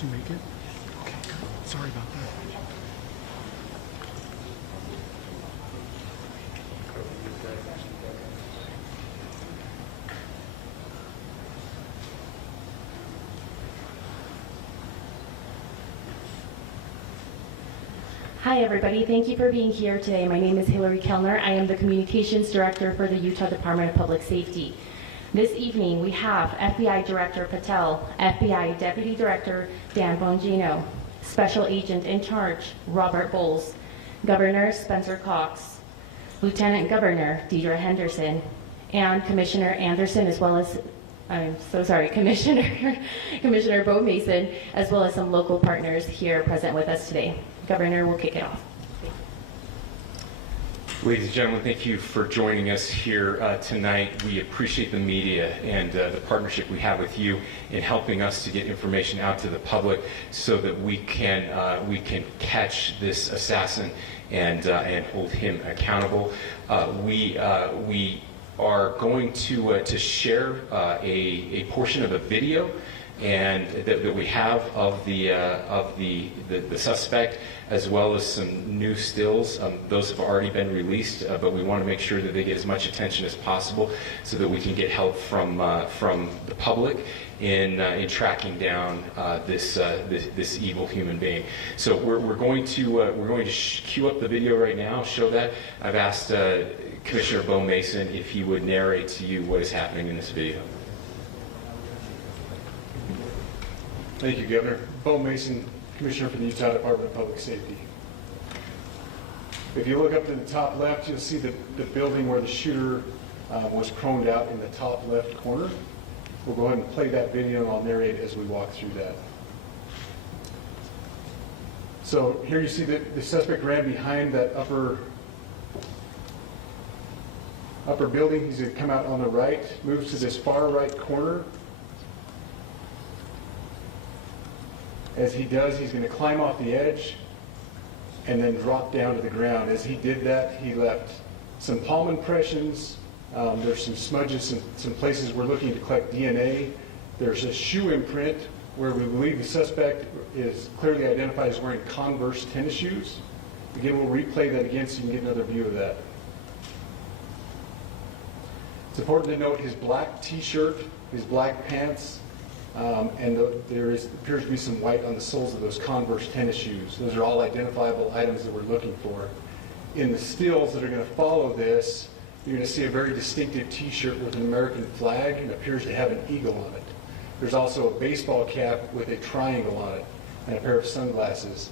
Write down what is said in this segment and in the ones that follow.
Did you make it? Okay, good. Sorry about that. Hi everybody, thank you for being here today. My name is Hillary Kellner. I am the Communications Director for the Utah Department of Public Safety. This evening we have FBI Director Patel, FBI Deputy Director Dan Bongino, Special Agent in Charge Robert Bowles, Governor Spencer Cox, Lieutenant Governor Deidre Henderson, and Commissioner Anderson, as well as Commissioner Bo Mason, as well as some local partners here present with us today. Governor, we'll kick it off. Ladies and gentlemen, thank you for joining us here tonight. We appreciate the media and the partnership we have with you in helping us to get information out to the public so that we can catch this assassin and hold him accountable. We are going to share a portion of a video and that we have of the suspect, as well as some new stills. Those have already been released, but we want to make sure that they get as much attention as possible so that we can get help from the public in tracking down this evil human being. So we're going to cue up the video right now, show that. I've asked Commissioner Bo Mason if he would narrate to you what is happening in this video. Thank you, Governor. Bo Mason, Commissioner for the Utah Department of Public Safety. If you look up to the top left, you'll see the building where the shooter was proned out in the top left corner. We'll go ahead and play that video and I'll narrate as we walk through that. So here you see that the suspect ran behind that upper building. He's going to come out on the right, moves to this far right corner. As he does, he's going to climb off the edge and then drop down to the ground. As he did that, he left some palm impressions. There's some smudges, some places we're looking to collect DNA. There's a shoe imprint where we believe the suspect is clearly identified as wearing Converse tennis shoes. Again, we'll replay that again so you can get another view of that. It's important to note his black t-shirt, his black pants, and there appears to be some white on the soles of those Converse tennis shoes. Those are all identifiable items that we're looking for. In the stills that are going to follow this, you're going to see a very distinctive t-shirt with an American flag and appears to have an eagle on it. There's also a baseball cap with a triangle on it and a pair of sunglasses.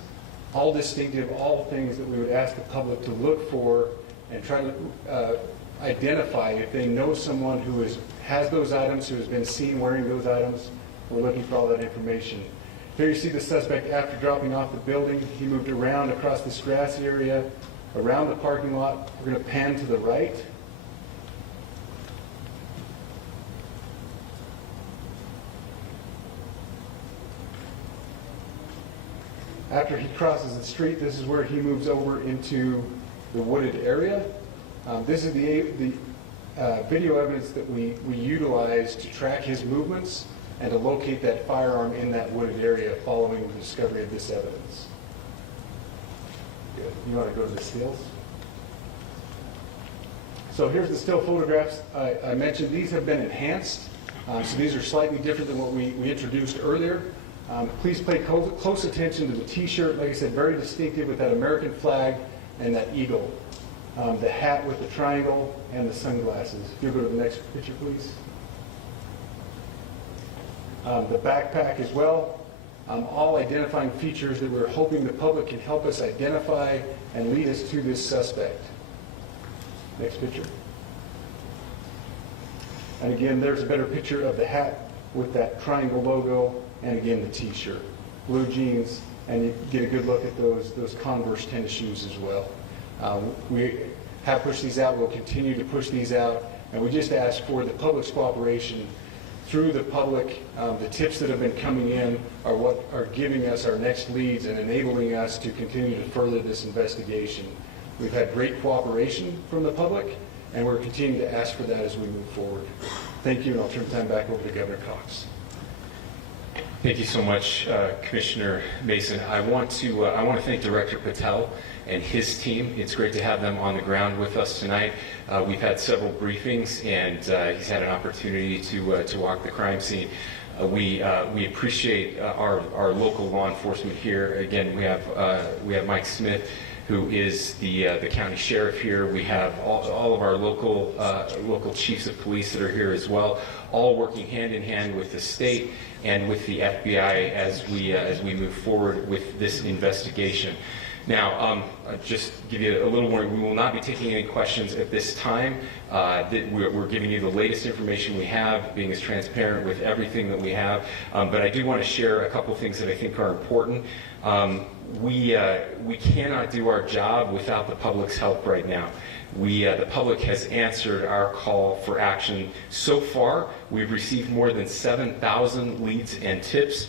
All distinctive, all things that we would ask the public to look for and try to identify if they know someone who has those items, who has been seen wearing those items. We're looking for all that information. Here you see the suspect after dropping off the building. He moved around across this grassy area, around the parking lot. We're going to pan to the right. After he crosses the street, this is where he moves over into the wooded area. This is the video evidence that we utilize to track his movements and to locate that firearm in that wooded area following the discovery of this evidence. Good. You want to go to the stills? So here's the still photographs I mentioned. These have been enhanced, so these are slightly different than what we introduced earlier. Please pay close attention to the t-shirt. Like I said, very distinctive with that American flag and that eagle. The hat with the triangle and the sunglasses. If you'll go to the next picture, please. The backpack as well. All identifying features that we're hoping the public can help us identify and lead us to this suspect. Next picture. And again, there's a better picture of the hat with that triangle logo, and again the t-shirt. Blue jeans, and you get a good look at those Converse tennis shoes as well. We have pushed these out. We'll continue to push these out, and we just ask for the public's cooperation through the public. The tips that have been coming in are what are giving us our next leads and enabling us to continue to further this investigation. We've had great cooperation from the public, and we're continuing to ask for that as we move forward. Thank you, and I'll turn the time back over to Governor Cox. Thank you so much, Commissioner Mason. I want to thank Director Patel and his team. It's great to have them on the ground with us tonight. We've had several briefings, and he's had an opportunity to walk the crime scene. We appreciate our local law enforcement here. Again, we have Mike Smith, who is the county sheriff here. We have all of our local chiefs of police that are here as well, all working hand in hand with the state and with the FBI as we move forward with this investigation. Now, just give you a little warning, we will not be taking any questions at this time. We're giving you the latest information we have, being as transparent with everything that we have. But I do want to share a couple things that I think are important. We cannot do our job without the public's help right now. The public has answered our call for action. So far, we've received more than 7,000 leads and tips.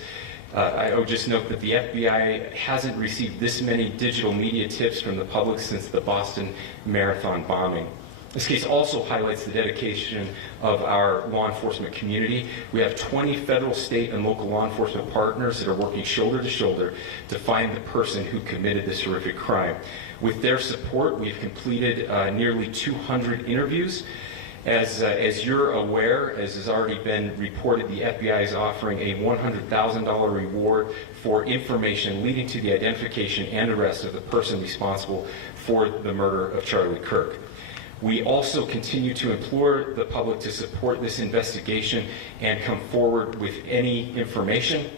I would just note that the FBI hasn't received this many digital media tips from the public since the Boston Marathon bombing. This case also highlights the dedication of our law enforcement community. We have 20 federal, state, and local law enforcement partners that are working shoulder to shoulder to find the person who committed this horrific crime. With their support, we've completed nearly 200 interviews. As you're aware, as has already been reported, the FBI is offering a $100,000 reward for information leading to the identification and arrest of the person responsible for the murder of Charlie Kirk. We also continue to implore the public to support this investigation and come forward with any information.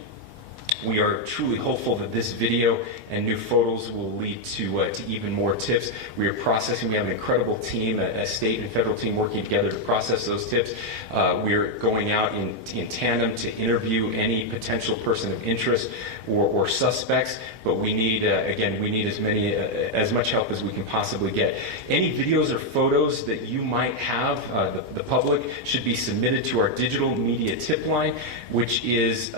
We are truly hopeful that this video and new photos will lead to even more tips. We are processing. We have an incredible team, a state and federal team working together to process those tips. We're going out in tandem to interview any potential person of interest or suspects. But we need, again, we need as much help as we can possibly get. Any videos or photos that you might have, the public, should be submitted to our digital media tip line, which is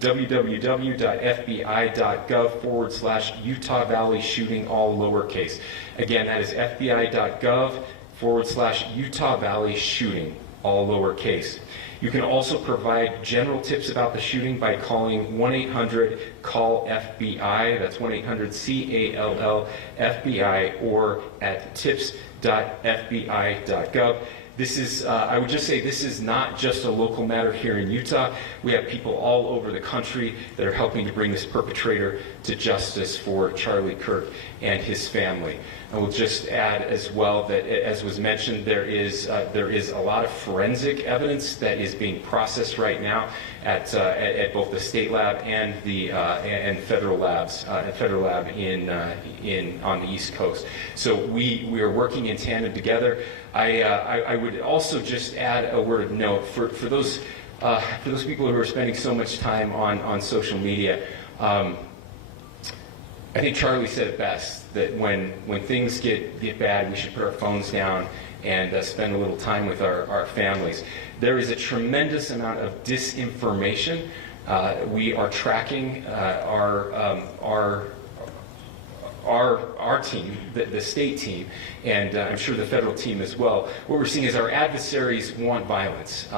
www.fbi.gov/Utah Valley shooting, all lowercase. Again, that is fbi.gov/Utah Valley shooting, all lowercase. You can also provide general tips about the shooting by calling 1-800-CALL-FBI. That's 1-800-CALL-FBI, or at tips.fbi.gov. This is, I would just say, this is not just a local matter here in Utah. We have people all over the country that are helping to bring this perpetrator to justice for Charlie Kirk and his family. I will just add as well that, as was mentioned, there is a lot of forensic evidence that is being processed right now at both the state lab and the federal labs, federal lab on the East Coast. So we are working in tandem together. I would also just add a word of note for those people who are spending so much time on social media. I think Charlie said it best, that when things get bad, we should put our phones down and spend a little time with our families. There is a tremendous amount of disinformation. We are tracking our team, the state team, and I'm sure the federal team as well. What we're seeing is our adversaries want violence.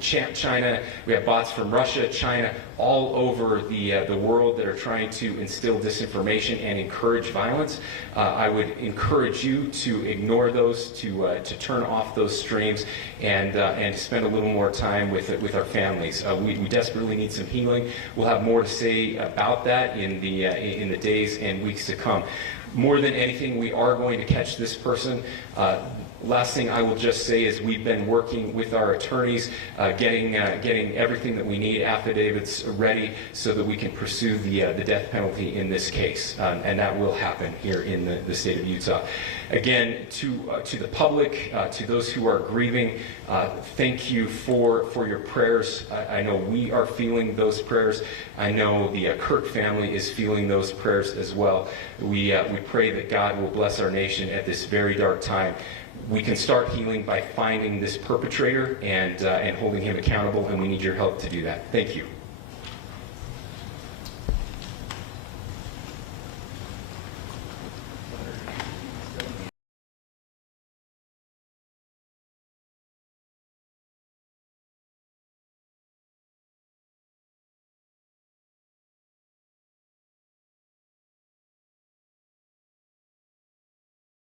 China, we have bots from Russia, China, all over the world that are trying to instill disinformation and encourage violence. I would encourage you to ignore those, to turn off those streams, and spend a little more time with our families. We desperately need some healing. We'll have more to say about that in the days and weeks to come. More than anything, we are going to catch this person. Last thing I will just say is we've been working with our attorneys, getting everything that we need, affidavits ready, so that we can pursue the death penalty in this case, and that will happen here in the state of Utah. Again, to the public, to those who are grieving, thank you for your prayers. I know we are feeling those prayers. I know the Kirk family is feeling those prayers as well. We pray that God will bless our nation at this very dark time. We can start healing by finding this perpetrator and holding him accountable, and we need your help to do that. Thank you.